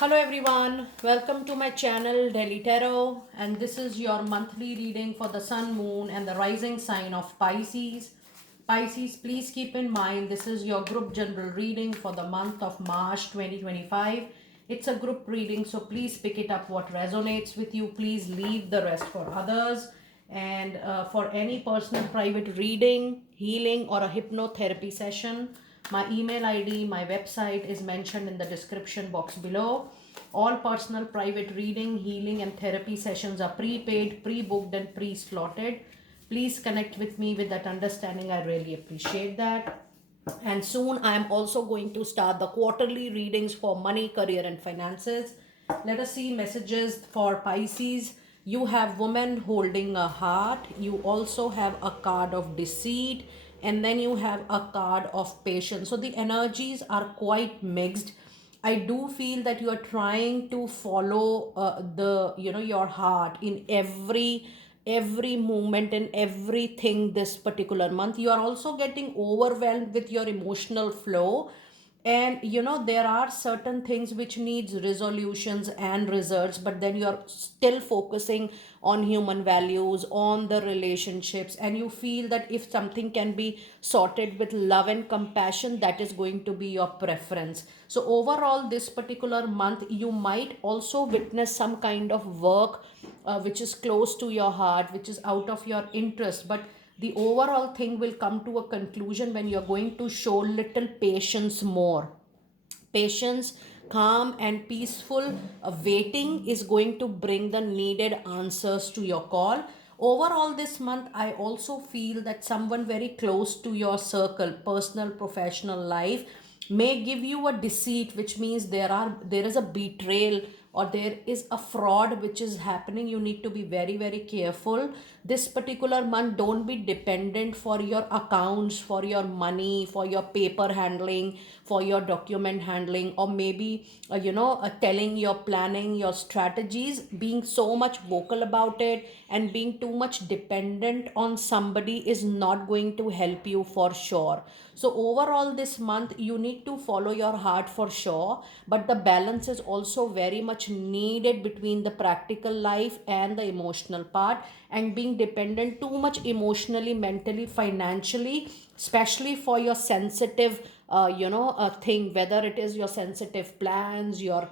Hello everyone, welcome to my channel Delhi Tarot, and this is your monthly reading for the sun, moon and the rising sign of Pisces. Pisces, please keep in mind this is your group general reading for the month of March 2025. It's a group reading, so please pick it up what resonates with you. Please leave the rest for others. And for any personal private reading, healing or a hypnotherapy session, my email ID, my website is mentioned in the description box below. All personal private reading, healing and therapy sessions are prepaid, pre-booked and pre-slotted. Please connect with me with that understanding. I really appreciate that. And soon I am also going to start the quarterly readings for money, career and finances. Let us see messages for Pisces. You have woman holding a heart. You also have a card of deceit, and then you have a card of patience. So the energies are quite mixed. I do feel that you are trying to follow the your heart in every movement and everything this particular month. You are also getting overwhelmed with your emotional flow, and there are certain things which needs resolutions and results, but then you're still focusing on human values, on the relationships, and you feel that if something can be sorted with love and compassion, that is going to be your preference. So overall this particular month you might also witness some kind of work which is close to your heart, which is out of your interest, but the overall thing will come to a conclusion when you're going to show little patience more. Patience, calm and peaceful waiting is going to bring the needed answers to your call. Overall this month I also feel that someone very close to your circle, personal professional life, may give you a deceit, which means there is a betrayal or there is a fraud which is happening. You need to be very careful this particular month. Don't be dependent for your accounts, for your money, for your paper handling, for your document handling, or maybe telling your planning, your strategies. Being so much vocal about it and being too much dependent on somebody is not going to help you for sure. So overall this month you need to follow your heart for sure, but the balance is also very much needed between the practical life and the emotional part. And being dependent too much emotionally, mentally, financially, especially for your sensitive thing, whether it is your sensitive plans, your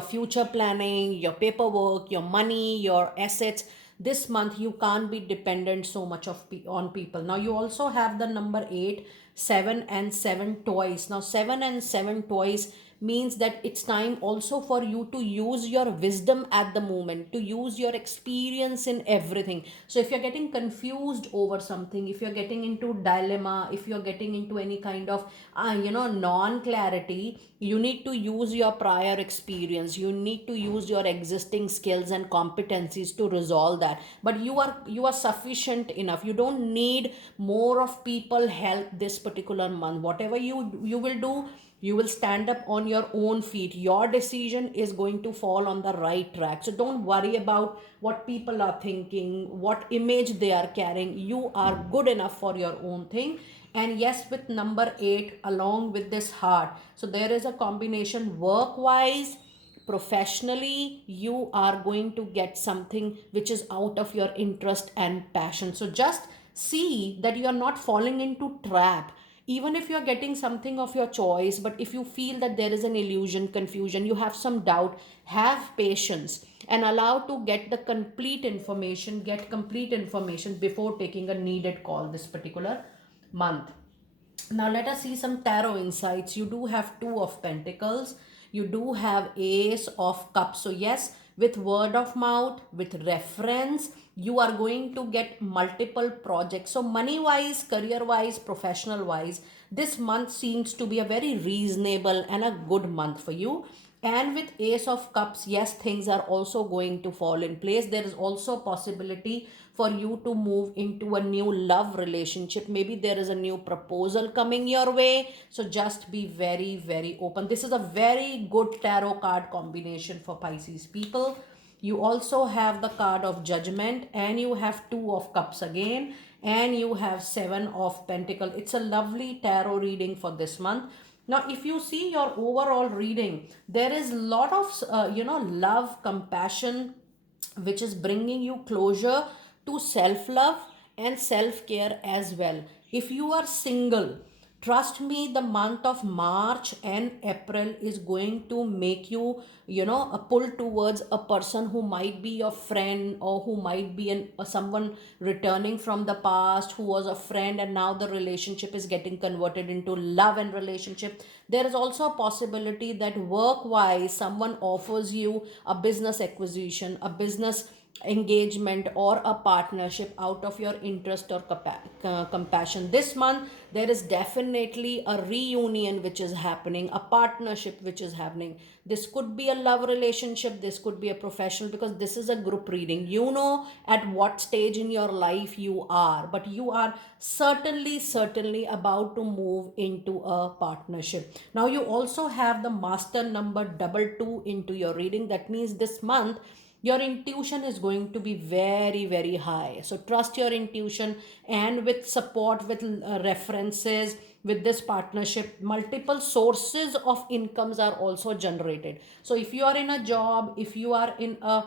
future planning, your paperwork, your money, your assets. This month you can't be dependent so much on people. Now you also have the number 8, 7 and 7 twice. Now 7 and 7 twice means that it's time also for you to use your wisdom at the moment, to use your experience in everything. So if you're getting confused over something, if you're getting into dilemma, if you're getting into any kind of non clarity, you need to use your prior experience, you need to use your existing skills and competencies to resolve that. But you are sufficient enough. You don't need more of people help this particular month. Whatever you will do, you will stand up on your own feet. Your decision is going to fall on the right track. So don't worry about what people are thinking, what image they are carrying. You are good enough for your own thing. And yes, with number 8 along with this heart, so there is a combination. Work wise, professionally, you are going to get something which is out of your interest and passion. So just see that you are not falling into trap. Even if you're getting something of your choice, but if you feel that there is an illusion, confusion, you have some doubt, have patience and allow to get the complete information, get complete information before taking a needed call this particular month. Now let us see some tarot insights. You do have Two of Pentacles. You do have Ace of Cups. So yes, with word of mouth, with reference, you are going to get multiple projects. So money wise, career wise, professional wise, this month seems to be a very reasonable and a good month for you. And with Ace of Cups, yes, things are also going to fall in place. There is also possibility for you to move into a new love relationship. Maybe there is a new proposal coming your way. So just be very open. This is a very good tarot card combination for Pisces people. You also have the card of Judgment, and you have Two of Cups again, and you have Seven of Pentacles. It's a lovely tarot reading for this month. Now if you see your overall reading, there is a lot of love, compassion, which is bringing you closure to self love and self care as well. If you are single, trust me, the month of March and April is going to make you, a pull towards a person who might be your friend, or who might be someone returning from the past who was a friend, and now the relationship is getting converted into love and relationship. There is also a possibility that work wise someone offers you a business acquisition, a business engagement, or a partnership out of your interest or compassion. This month there is definitely a reunion which is happening, a partnership which is happening. This could be a love relationship, this could be a professional, because this is a group reading. You know at what stage in your life you are, but you are certainly about to move into a partnership. Now you also have the master number double two into your reading. That means this month your intuition is going to be very high. So trust your intuition, and with support, with references, with this partnership, multiple sources of incomes are also generated. So if you are in a job, if you are in a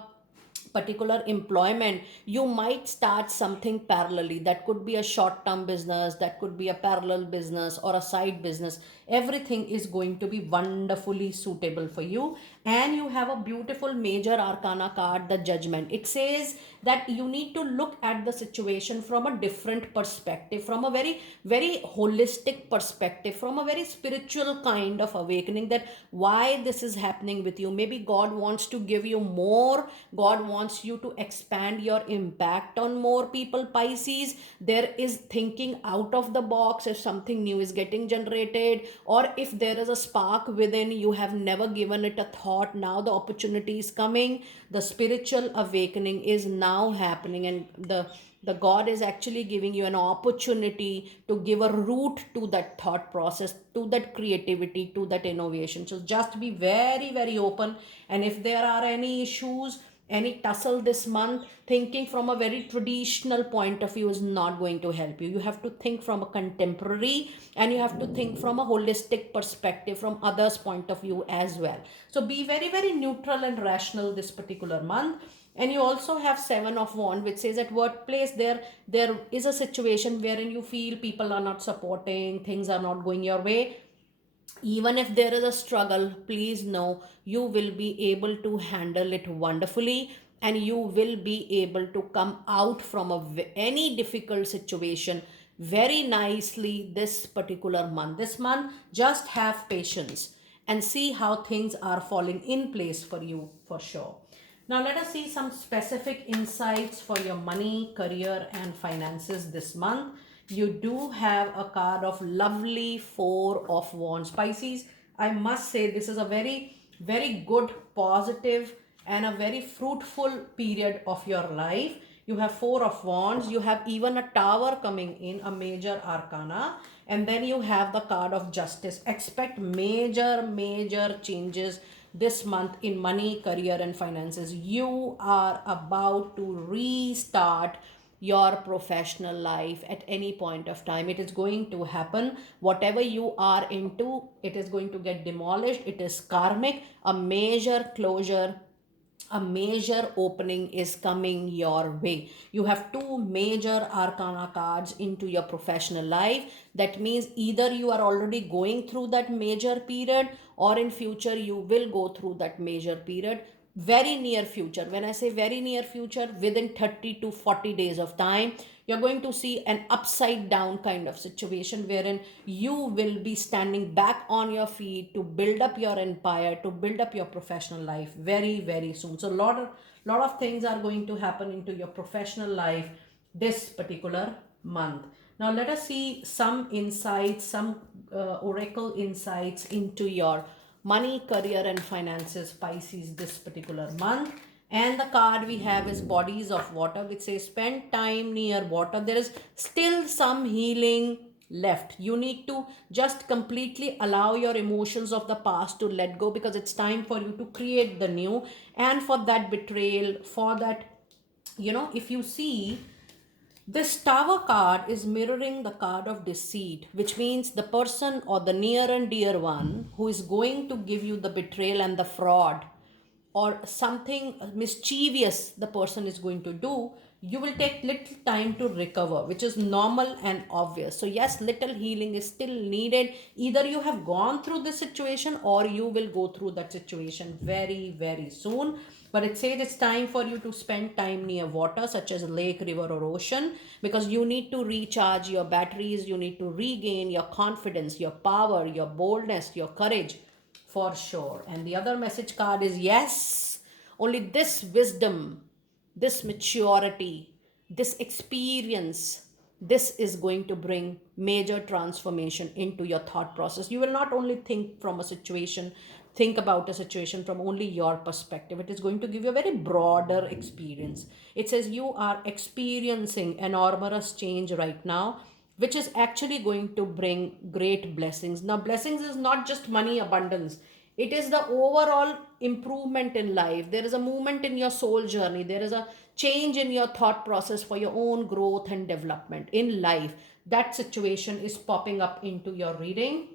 particular employment, you might start something parallelly. That could be a short term business, that could be a parallel business or a side business. Everything is going to be wonderfully suitable for you. And you have a beautiful major arcana card, the Judgment. It says that you need to look at the situation from a different perspective, from a very holistic perspective, from a very spiritual kind of awakening, that why this is happening with you. Maybe God wants to give you more, God wants you to expand your impact on more people, Pisces. There is thinking out of the box if something new is getting generated, or if there is a spark within, you have never given it a thought, now the opportunity is coming. The spiritual awakening is now happening, and the God is actually giving you an opportunity to give a root to that thought process, to that creativity, to that innovation. So just be very open. And if there are any issues, any tussle this month, thinking from a very traditional point of view is not going to help you. You have to think from a contemporary, and you have to think from a holistic perspective, from others point of view as well. So be very neutral and rational this particular month. And you also have Seven of Wands, which says at workplace there is a situation wherein you feel people are not supporting, things are not going your way. Even if there is a struggle, please know you will be able to handle it wonderfully, and you will be able to come out from any difficult situation very nicely this particular month. This month, just have patience and see how things are falling in place for you, for sure. Now let us see some specific insights for your money, career and finances this month. You do have a card of lovely Four of Wands. Pisces, I must say this is a very good, positive and a very fruitful period of your life. You have Four of Wands, you have even a Tower coming in, a major arcana, and then you have the card of Justice. Expect major changes this month in money, career and finances. You are about to restart your professional life at any point of time. It is going to happen. Whatever you are into, it is going to get demolished. It is karmic. A major closure, a major opening is coming your way. You have two major arcana cards into your professional life. That means either you are already going through that major period, or in future you will go through that major period. Very near future, when I say very near future, within 30 to 40 days of time, you're going to see an upside down kind of situation wherein you will be standing back on your feet to build up your empire, to build up your professional life very soon. So lot of things are going to happen into your professional life this particular month. Now let us see some insights, some oracle insights into your money, career and finances, Pisces, this particular month. And the card we have is Bodies of Water, which says spend time near water. There is still some healing left. You need to just completely allow your emotions of the past to let go, because it's time for you to create the new. And for that betrayal, for that, if you see This Tower card is mirroring the card of deceit, which means the person or the near and dear one who is going to give you the betrayal and the fraud, or something mischievous the person is going to do, you will take little time to recover, which is normal and obvious. So yes, little healing is still needed. Either you have gone through this situation or you will go through that situation very very soon. But it says it's time for you to spend time near water such as lake, river, or ocean, because you need to recharge your batteries, you need to regain your confidence, your power, your boldness, your courage, for sure. And the other message card is yes, only this wisdom, this maturity, this experience, this is going to bring major transformation into your thought process. You will not only think from a situation, think about a situation from only your perspective. It is going to give you a very broader experience. It says you are experiencing enormous change right now, which is actually going to bring great blessings. Now, blessings is not just money abundance, it is the overall improvement in life. There is a movement in your soul journey, there is a change in your thought process for your own growth and development in life. That situation is popping up into your reading.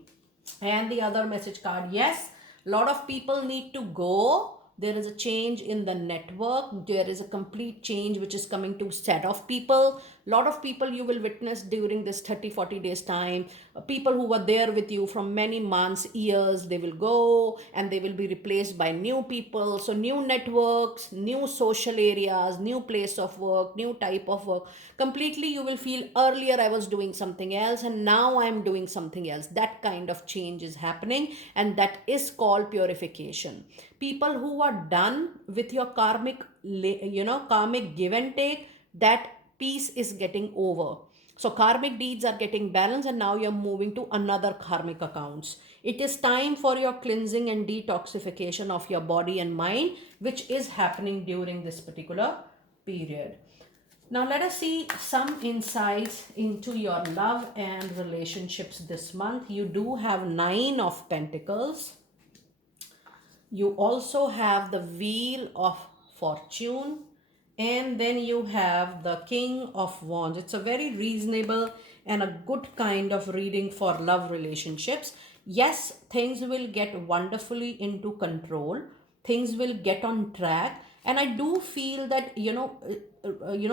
And the other message card, yes, a lot of people need to go. There is a change in the network, there is a complete change which is coming to set of people. A lot of people you will witness during this 30-40 days time, people who were there with you from many months, years, they will go and they will be replaced by new people. So new networks, new social areas, new place of work, new type of work. Completely you will feel earlier I was doing something else and now I'm doing something else. That kind of change is happening, and that is called purification. People who are done with your karmic, karmic give and take, that piece is getting over. So karmic deeds are getting balanced and now you're moving to another karmic accounts. It is time for your cleansing and detoxification of your body and mind, which is happening during this particular period. Now let us see some insights into your love and relationships this month. You do have 9 of Pentacles. You also have the Wheel of Fortune, and then you have the King of Wands. It's a very reasonable and a good kind of reading for love relationships. Yes, things will get wonderfully into control, things will get on track, and I do feel that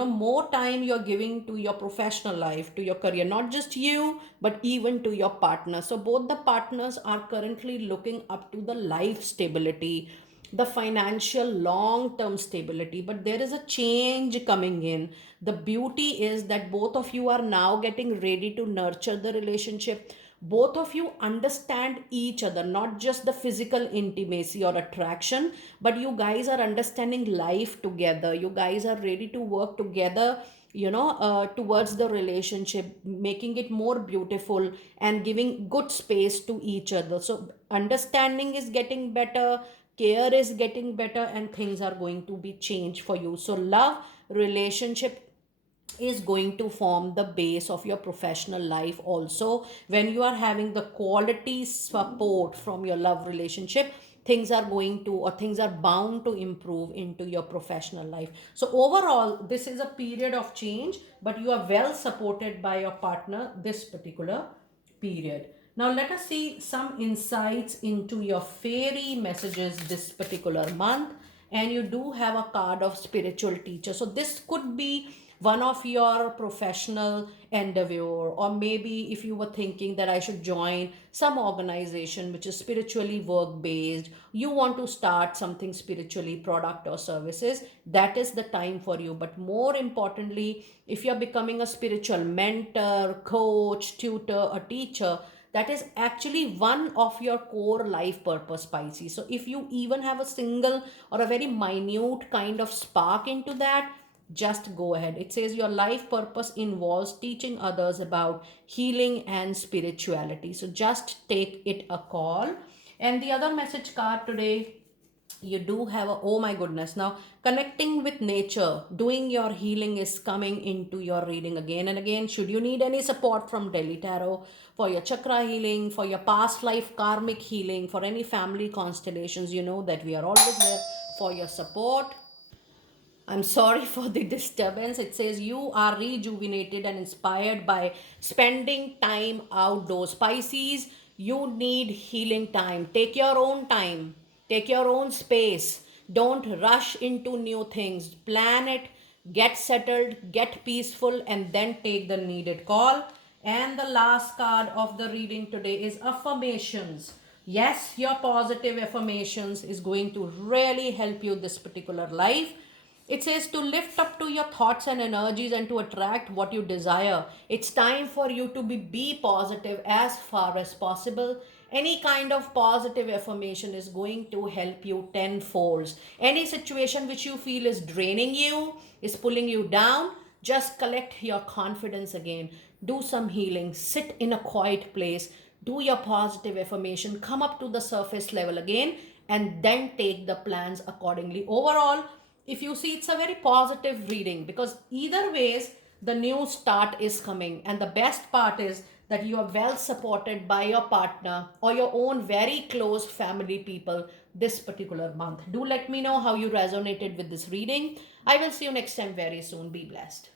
more time you're giving to your professional life, to your career, not just you but even to your partner. So both the partners are currently looking up to the life stability, the financial long term stability, but there is a change coming in. The beauty is that both of you are now getting ready to nurture the relationship. Both of you understand each other, not just the physical intimacy or attraction, but you guys are understanding life together. You guys are ready to work together, towards the relationship, making it more beautiful and giving good space to each other. So understanding is getting better, care is getting better, and things are going to be changed for you. So love relationship is going to form the base of your professional life also. When you are having the quality support from your love relationship, things are going to, or things are bound to improve into your professional life. So overall this is a period of change, but you are well supported by your partner this particular period. Now let us see some insights into your fairy messages this particular month. And you do have a card of spiritual teacher. So this could be one of your professional endeavor, or maybe if you were thinking that I should join some organization which is spiritually work based, you want to start something spiritually, product or services, that is the time for you. But more importantly, if you're becoming a spiritual mentor, coach, tutor, a teacher, that is actually one of your core life purpose, Pisces. So if you even have a single or a very minute kind of spark into that, just go ahead. It says your life purpose involves teaching others about healing and spirituality. So just take it a call. And the other message card today, you do have a, oh my goodness, now connecting with nature, doing your healing is coming into your reading again and again. Should you need any support from Delhi Tarot for your chakra healing, for your past life karmic healing, for any family constellations, you know that we are always there for your support. I'm sorry for the disturbance. It says you are rejuvenated and inspired by spending time outdoors. Pisces, you need healing time. Take your own time, take your own space. Don't rush into new things. Plan it, get settled, get peaceful, and then take the needed call. And the last card of the reading today is affirmations. Yes, your positive affirmations is going to really help you this particular life. It says to lift up to your thoughts and energies and to attract what you desire. It's time for you to be positive as far as possible. Any kind of positive affirmation is going to help you tenfold. Any situation which you feel is draining you, is pulling you down, just collect your confidence again. Do some healing. Sit in a quiet place. Do your positive affirmation. Come up to the surface level again and then take the plans accordingly. Overall, if you see, it's a very positive reading because either ways the new start is coming, and the best part is that you are well supported by your partner or your own very close family people this particular month. Do let me know how you resonated with this reading. I will see you next time very soon. Be blessed.